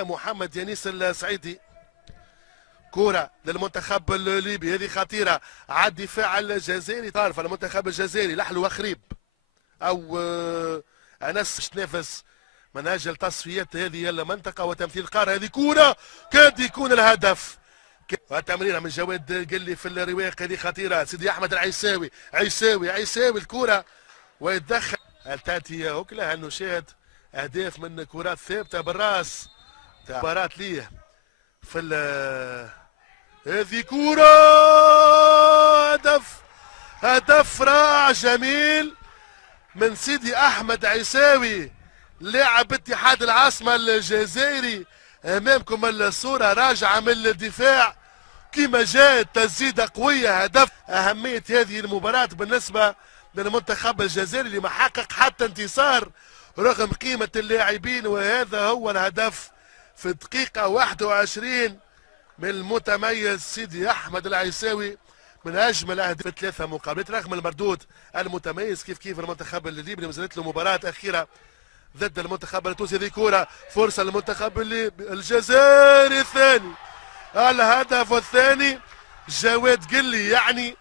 محمد يانيس السعيدي، كرة للمنتخب الليبي، هذه خطيرة على الدفاع الجزائري، طارفة المنتخب الجزائري لحلو وخريب أو أنس باش تنافس من أجل تصفيات هذه المنطقة وتمثيل القارة. هذه كرة كاد يكون الهدف، وتمريرة من جواد قلي في الرواق، هذه خطيرة. سيدي أحمد العيساوي، عيساوي الكرة ويتدخل تاتي هوكلا. هل نشاهد أهداف من كرات ثابتة بالراس مباراة ليه في هذه كرة هدف رائع جميل من سيدي احمد عيساوي لاعب اتحاد العاصمة الجزائري. امامكم الصورة راجعة من الدفاع كما جاءت تسديدة قوية، هدف. اهمية هذه المباراة بالنسبة للمنتخب الجزائري اللي ما حقق حتى انتصار رغم قيمة اللاعبين، وهذا هو الهدف في الدقيقة 21 من المتميز سيدي احمد العيساوي من اجمل اهداف ثلاثة مقابلات رغم المردود المتميز كيف المنتخب الليبي اللي نزلت له مباراة اخيرة ضد المنتخب التونسي. هذه كرة فرصة للمنتخب الليبي الجزائري الثاني، الهدف الثاني جواد قلي. يعني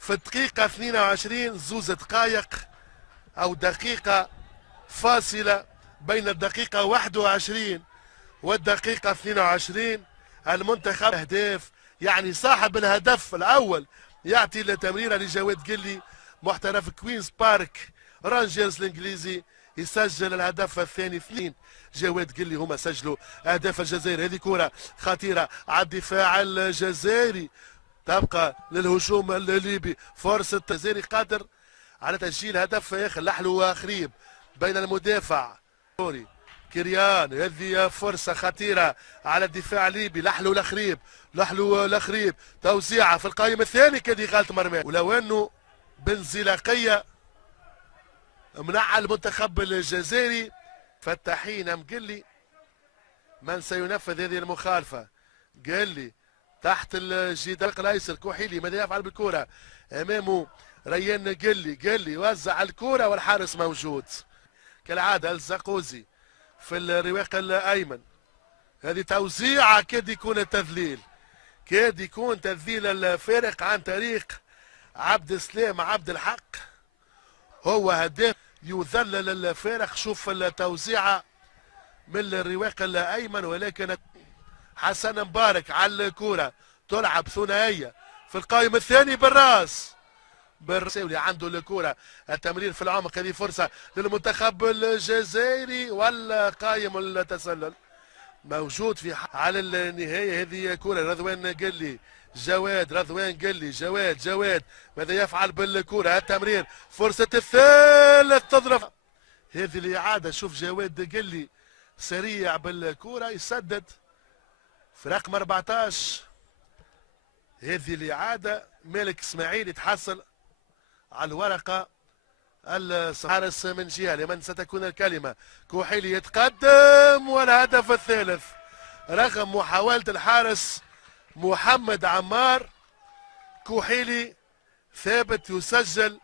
في الدقيقة 22 زوز دقائق او دقيقة فاصلة بين الدقيقة 21 والدقيقة 22 المنتخب اهداف. يعني صاحب الهدف الاول يعطي التمريره لجواد قلي محترف كوينز بارك رانجرز الانجليزي يسجل الهدف الثاني. اثنين جواد قلي هما سجلوا اهداف الجزائر. هذه كره خطيره على الدفاع الجزائري، تبقى للهجوم الليبي فرصه الجزائري قادر على تسجيل هدف اخر لحلو وخريب بين المدافع كريان. هذه فرصة خطيرة على الدفاع الليبي، لحلو الخريب توزيعة في القائم الثاني كان غالط مرمى، ولو انه بانزلاقية منع المنتخب الجزائري. فتحين مقلي من سينفذ هذه المخالفة. قلي تحت الجدار الايسر كوحيلي ماذا يفعل بالكرة امامه ريان قلي وزع الكرة والحارس موجود كالعادة الزقوزي في الرواق الايمن. هذه توزيعه كاد يكون تذليل الفارق عن طريق عبد السلام عبد الحق، هو هداف يذلل الفارق. شوف التوزيعه من الرواق الايمن، ولكن حسن مبارك على الكره تلعب ثنائيه في القائم الثاني بالراس اللي عنده الكرة التمرير في العمق. هذه فرصة للمنتخب الجزائري والقائم التسلل موجود في على النهاية. هذه كرة رضوان قلي جواد ماذا يفعل بالكرة التمرير فرصة الثالث تضرب. هذه الإعادة شوف جواد قلي سريع بالكرة يسدد في رقم 14. هذه الإعادة مالك اسماعيل يتحصل على الورقة الحارس من جهة لمن ستكون الكلمة. كوحيلي يتقدم والهدف الثالث رغم محاولة الحارس محمد عمار. كوحيلي ثابت يسجل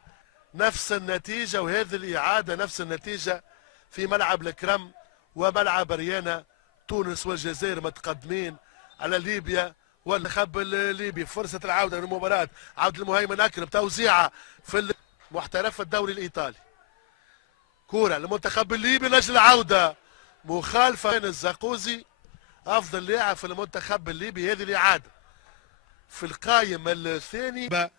نفس النتيجة، وهذه الإعادة نفس النتيجة في ملعب الكرم وملعب ريانا. تونس والجزائر متقدمين على ليبيا والمنتخب الليبي. فرصة العودة للمباراة، عودة المهيمن أكرم توزيعة في محترف الدوري الإيطالي. كرة للمنتخب الليبي لأجل العودة، مخالفة من الزقوزي أفضل لاعب في المنتخب الليبي. هذه الإعادة في القائم الثاني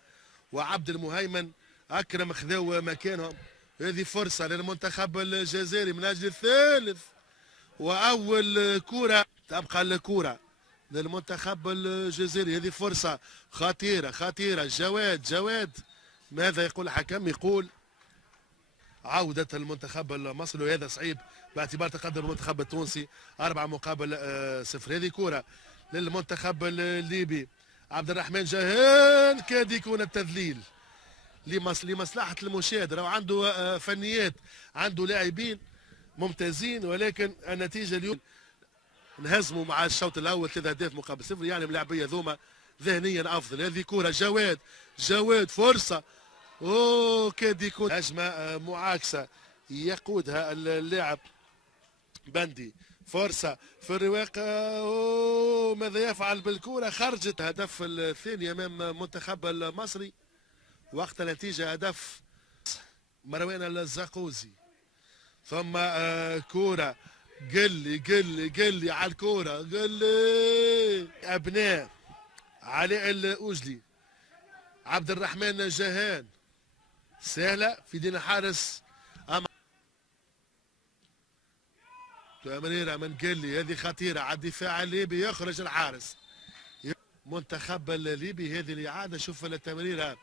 وعبد المهيمن أكرم خذوا مكانهم. هذه فرصة للمنتخب الجزائري من أجل الثالث وأول كرة. تبقى الكرة للمنتخب الجزائري. هذه فرصة خطيرة جواد ماذا يقول الحكم؟ يقول عودة المنتخب المصري، وهذا صعيب باعتبار تقدم المنتخب التونسي 4-0. هذه كرة للمنتخب الليبي، عبد الرحمن جهان كاد يكون التذليل لمصلحة المشاهد. راهو عنده فنيات، عنده لاعبين ممتازين، ولكن النتيجة اليوم نهزموا مع الشوط الاول 3 أهداف مقابل 0. يعني ملاعبيه ذوما ذهنيا افضل. هذه كره جواد فرصه كاد يكون هجمه معاكسه يقودها اللاعب بندي فرصة في الرواق. ماذا يفعل بالكرة؟ خرجت. هدف الثاني أمام منتخب المصري. وقت النتيجة هدف مروان الزقوزي. ثم كرة قلي على الكرة قلي أبناء علاء الأوجلي، عبد الرحمن جهان، سهلة في دين الحارس. تمريرة من قلي هذه خطيرة على الدفاع الليبي، يخرج الحارس. منتخب الليبي هذه الإعادة. شوف التمريرة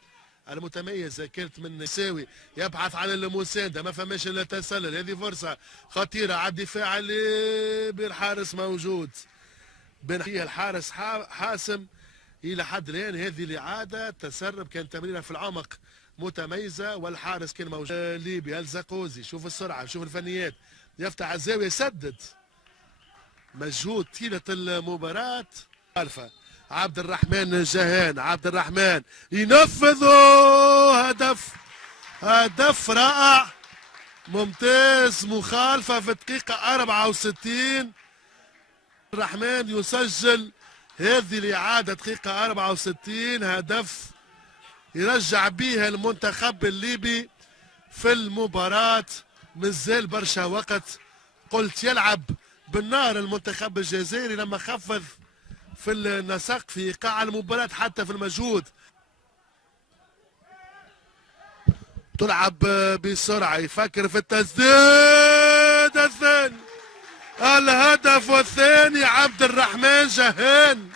المتميزة كانت من ساوي، يبحث عن المساندة، ما فماش الا تسلل. هذه فرصة خطيرة على الدفاع الليبي، الحارس موجود. بنحية الحارس حاسم إلى حد الآن. هذه الإعادة تسرب، كان تمريرة في العمق متميزة والحارس كان موجود. ليبي الزقوزي، شوف السرعة، شوف الفنيات، يفتح الزاوية، يسدد. مجهود طيلة المباراة. الفا عبد الرحمن جهان، عبد الرحمن ينفذ. هدف رائع ممتاز. مخالفة في الدقيقة 64. الرحمن يسجل هذه الإعادة دقيقة 64. هدف يرجع بها المنتخب الليبي في المباراة. مازال برشا وقت. قلت يلعب بالنار المنتخب الجزائري لما خفض في النسق في ايقاع المباراة حتى في المجهود. تلعب بسرعة، يفكر في التسديد الثاني. الهدف الثاني عبد الرحمن جهان.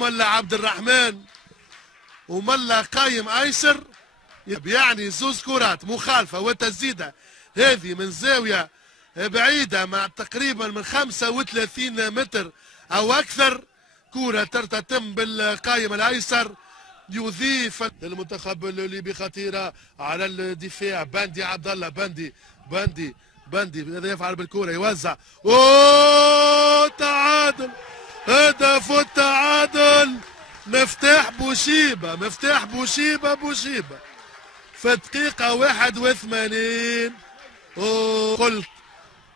ملا عبد الرحمن وملا قايم ايسر، يعني زوز كرات مخالفة وتسديدة هذه من زاوية بعيدة مع تقريبا من 35 متر او اكثر. كرة تتم بالقايم الايسر يضيف للمنتخب الليبي. خطيرة على الدفاع. بندي عبد الله، بندي ماذا يفعل بالكرة؟ يوزع. تعادل. هدف التعادل. مفتاح بوشيبة في الدقيقة 81. قلت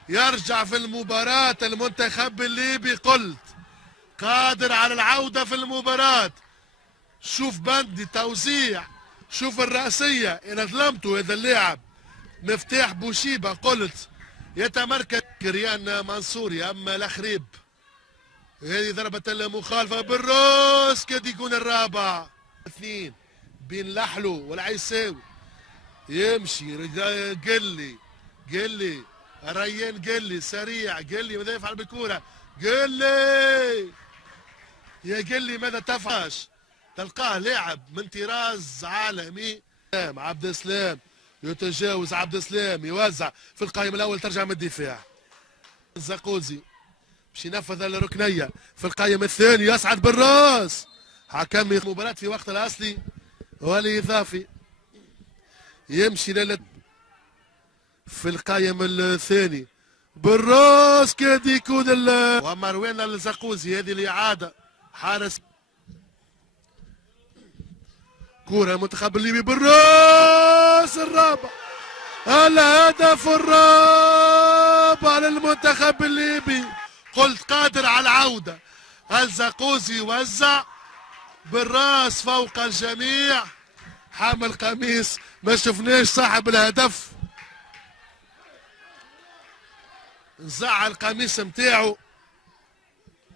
يرجع في المباراة المنتخب الليبي، قلت قادر على العودة في المباراة. شوف بندي توزيع، شوف الرأسية. إن ظلمته هذا اللاعب مفتاح بوشيبة، قلت يتمركز كريان منصوري. أما الأخريب هذه ضربة المخالفة بالراس، كاد يكون الرابع. اثنين بين لحلو والعيساوي، يمشي قلي ريان قلي سريع. قلي ماذا يفعل بالكرة؟ قلي يا قلي ماذا تفعل؟ تلقاه لاعب من طراز عالمي. عبد السلام يتجاوز، عبد السلام يوزع في القائم الاول، ترجع من الدفاع. الزقوزي باش ينفذ الركنيه في القائم الثاني، يصعد بالراس. حكم المباراة في وقت الاصلي والاضافي. يمشي في القائم الثاني بالراس، كاد يكون ومروان الزقوزي. هذه الاعاده حارس. كرة المنتخب الليبي بالراس، الرابع. الهدف الرابع للمنتخب الليبي. قلت قادر على العودة. الزقوزي وزع بالراس فوق الجميع. حامل قميص ما شفناش صاحب الهدف، نزع القميص متاعو.